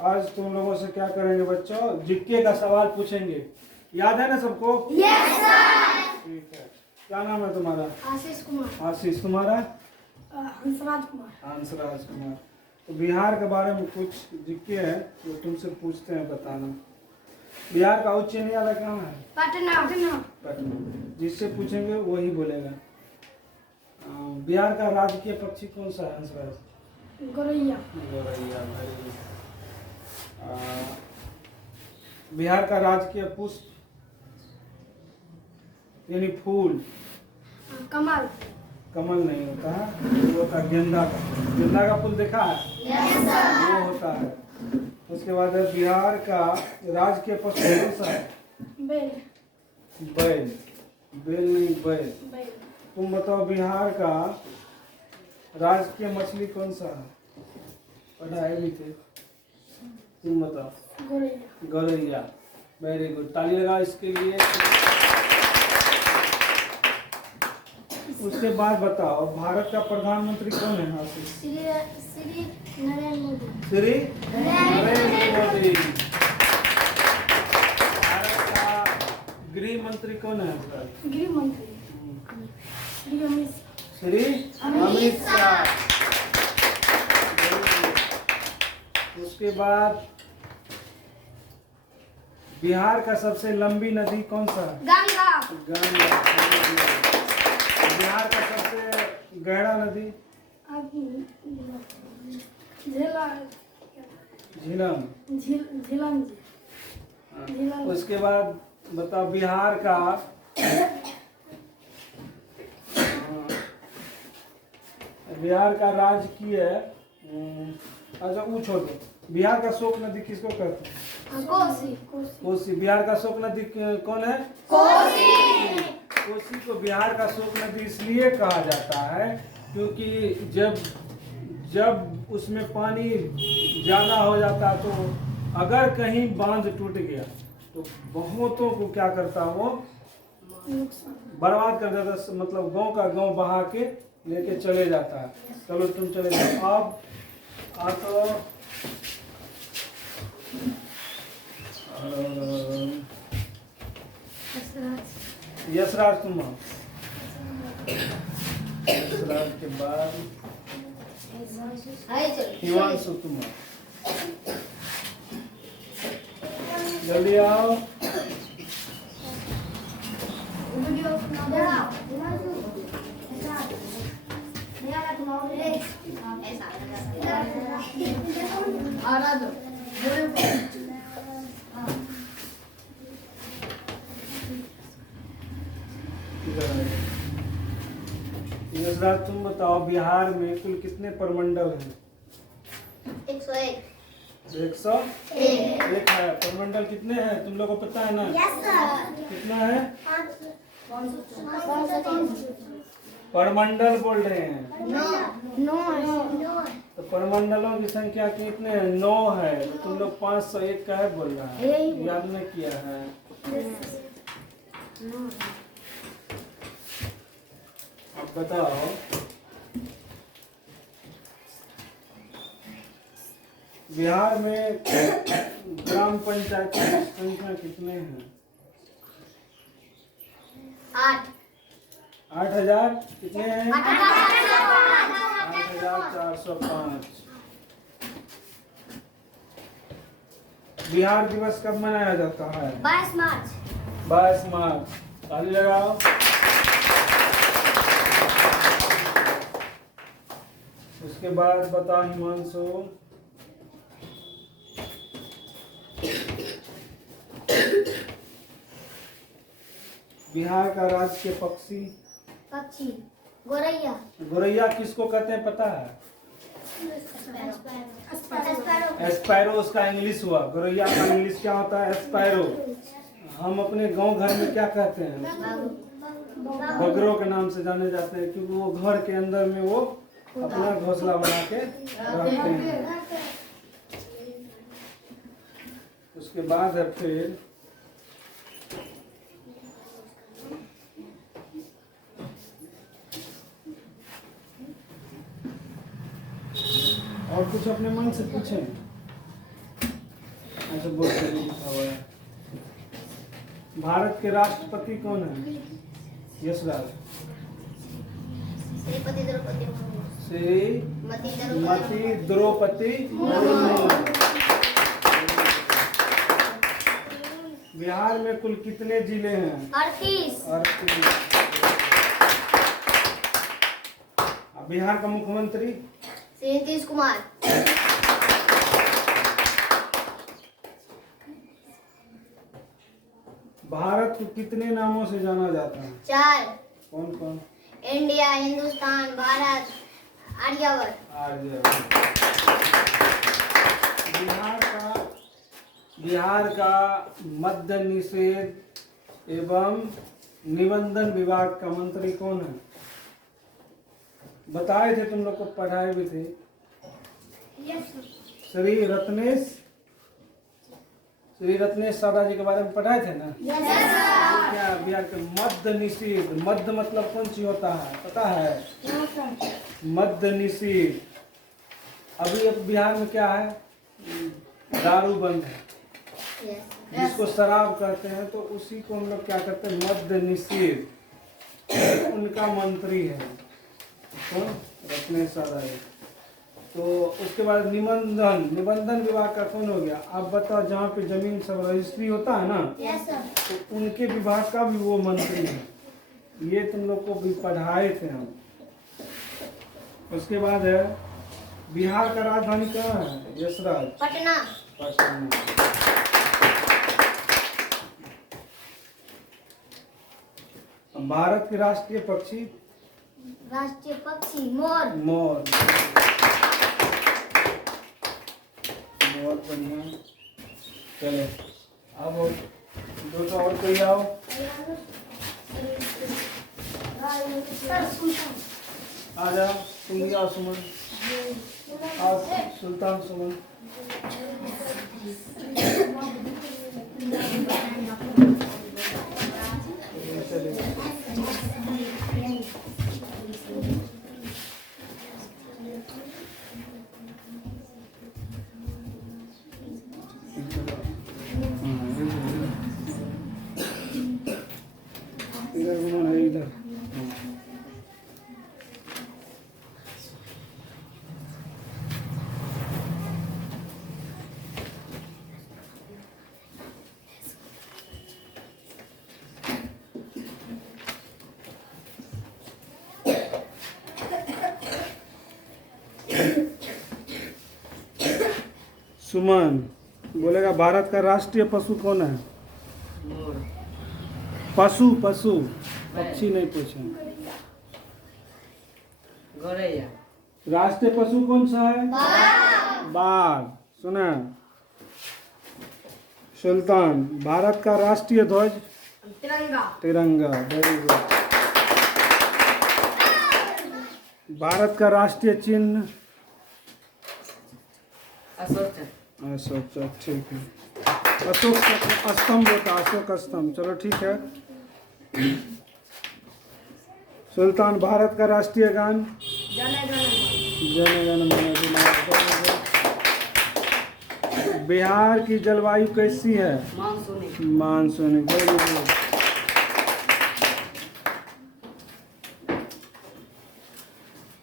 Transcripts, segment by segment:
आज तुम लोगों से क्या करेंगे बच्चों, जीके का सवाल पूछेंगे। याद है ना सबको? Yes sir. ठीक है। क्या नाम है तुम्हारा? आशीष कुमार। आशीष। तुम्हारा? हंसराज कुमार। हंसराज कुमार। तो बिहार के बारे में कुछ जीके है जो तुमसे पूछते हैं, बताना। बिहार का उच्च न्यायालय कहाँ है? पटना। पटना। जिससे पूछेंगे वही बोलेगा। बिहार का राजकीय पक्षी कौन सा है हंसराज? गोरैया। गोरैया। बिहार का राजकीय पुष्प यानी फूल? कमल। कमल नहीं होता है, वो होता है गेंदा का। गेंदा का फूल देखा है? Yes sir. वो होता है। उसके बाद है बिहार का राजकीय पशु कौन सा है? बैल। बैल। बैल नहीं, बैल। बैल। तुम बताओ बिहार का राजकीय मछली कौन सा है? पढ़ाए भी थे। तुम बताओ। गोरैया। गौरैया। वेरी गुड, ताली लगाओ इसके लिए। उसके बाद बताओ भारत का प्रधानमंत्री कौन है आशीष? श्री नरेंद्र मोदी। श्री नरेंद्र मोदी। भारत का गृह मंत्री कौन है? गृह मंत्री श्री अमित शाह। श्री अमित शाह। उसके बाद बिहार का सबसे लंबी नदी कौन सा है? गंगा। गंगा। बिहार का सबसे गहरा नदी? झीलम। झीलम जी। झीलम। उसके बाद बताओ बिहार का राजकीय, अच्छा वो छोड़ दो। बिहार का शोक नदी किसको कहते हैं? कोसी। कोसी। बिहार का शोक नदी कौन है? कोसी। कोसी को बिहार का शोक नदी इसलिए कहा जाता है क्योंकि जब उसमें पानी ज़्यादा हो जाता तो अगर कहीं बांध टूट गया तो बहुतों को क्या करता, वो बर्बाद कर देता। मतलब गांव का गांव बहा के लेके चले जाता है। चलो तुम चले जाओ। अब तो यशराज कुमार। यशराज के बाद हिमांशु कुमार। जल्दी आओ। यशराज तुम बताओ बिहार में कुल कितने प्रमंडल हैं? 101। 101 है। प्रमंडल कितने हैं तुम लोगों को पता है ना? Yes sir. कितना है? 500। प्रमंडल बोल रहे हैं। 9। तो प्रमंडलों की संख्या कितने हैं? 9 है। तो तुम लोग 501 का है बोल रहा है, याद नहीं किया है। अब बताओ बिहार में ग्राम पंचायत की संख्या कितने हैं? 8। 8000। कितने हैं? 8,405। 8405। बिहार दिवस कब मनाया जाता है? 22 मार्च। 22 मार्च। ताली लगाओ। उसके बाद बताओ हिमांशु, बिहार का राजकीय पक्षी गोरैया। गोरैया किसको कहते हैं पता है? एस्पैरो उसका इंग्लिश हुआ। गोरैया का इंग्लिश क्या होता है? एस्पैरो। हम अपने गांव घर में क्या कहते हैं? बगरों के नाम से जाने जाते हैं क्योंकि वो घर के अंदर में वो अपना घोंसला बना के रहते हैं। उसके बाद है फिर और कुछ अपने मन से पूछें। अच्छा बोर्ड पे भी लिखा हुआ है। भारत के राष्ट्रपति कौन है? यशराज। श्रीमती द्रौपदी मुर्मू। श्रीमती द्रौपदी मुर्मू। बिहार में कुल कितने जिले हैं? 38। 38। बिहार का मुख्यमंत्री? श्री नीतीश कुमार। भारत को कितने नामों से जाना जाता है? 4। कौन कौन? इंडिया, हिंदुस्तान, भारत, आर्यवर्त। आर्य। बिहार का मद्य निषेध एवं निबंधन विभाग का मंत्री कौन है? बताए थे तुम लोग को, पढ़ाए भी थे। श्री रत्नेश सादा जी के बारे में पढ़ाए थे ना? क्या बिहार के मद्य निषेध, मद्य मतलब कौन सी होता है पता है? मद्य निषेध। अभी अब बिहार में क्या है? दारू बंद है, जिसको शराब कहते हैं, तो उसी को हम लोग क्या करते हैं? मद्य निषेध। उनका मंत्री है कौन? रत्नेश सादा जी। तो उसके बाद निबंधन विभाग का कौन हो गया? आप बताओ, जहाँ पे जमीन सब रजिस्ट्री होता है ना, तो उनके विभाग का भी वो मंत्री है। ये तुम लोग को भी पढ़ाए थे हम। उसके बाद है, बिहार का राजधानी कहाँ है? यशराज। पटना। पटना। भारत के राष्ट्रीय पक्षी? राष्ट्रीय पक्षी मोर। मोर। मोर बढ़िया। चले अब दो तो और कोई आओ। आ जाओ, तुम भी आओ सुमन। आओ सुल्तान सुमन। चलिए। इधर उन्होंने इधर। सुमन बोलेगा, भारत का राष्ट्रीय पशु कौन है? पशु पशु, पक्षी नहीं पूछे। राष्ट्रीय पशु कौन सा है? बाघ। सुना? सुल्तान, भारत का राष्ट्रीय ध्वज? तिरंगा। तिरंगा। Very good. भारत का राष्ट्रीय चिन्ह? अशोक। ठीक है। अशोक स्तंभ होता, अशोक स्तंभ। चलो ठीक है। सुल्तान, भारत का राष्ट्रीय गान? जन गण मन अधिनायक। बिहार की जलवायु कैसी है? मानसूनी। Very good.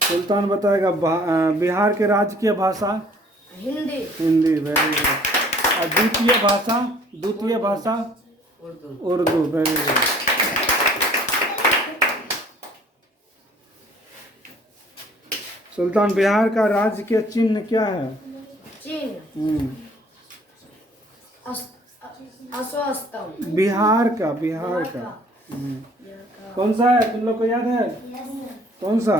सुल्तान बताएगा, बिहार के राजकीय भाषा? हिंदी। Very good. और द्वितीय भाषा? उर्दू। Very good. सुल्तान, बिहार का राज्य के चिन्ह क्या है? बिहार का। कौन सा है? तुम लोग को याद है? कौन सा?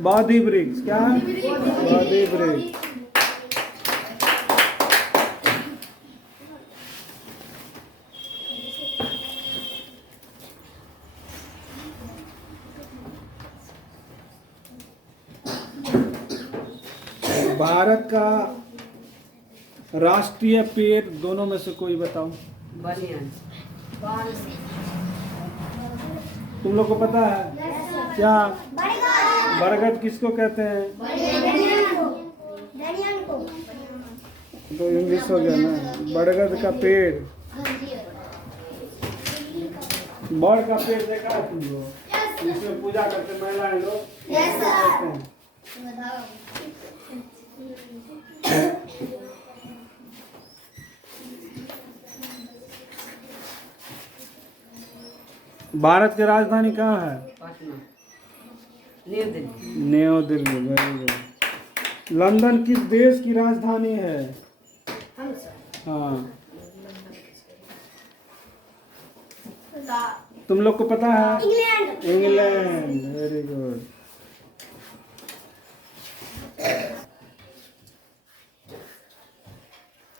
बोधि वृक्ष। क्या है? बोधि वृक्ष। भारत का राष्ट्रीय पेड़ दोनों में से कोई बताओ। तुम लोग को पता है क्या? बरगद किसको कहते हैं? तो इंग्लिश हो गया ना। बरगद का पेड़, बड़ का पेड़ देखा है तुम लोग, जिसमें पूजा करते महिलाएं लोग। Yes, sir. कहते हैं। भारत की राजधानी कहाँ है? Patna, new Delhi, new Delhi, very good. London किस देश की राजधानी है? हम सर हाँ, तुम लोग को पता है? इंग्लैंड। England, very good.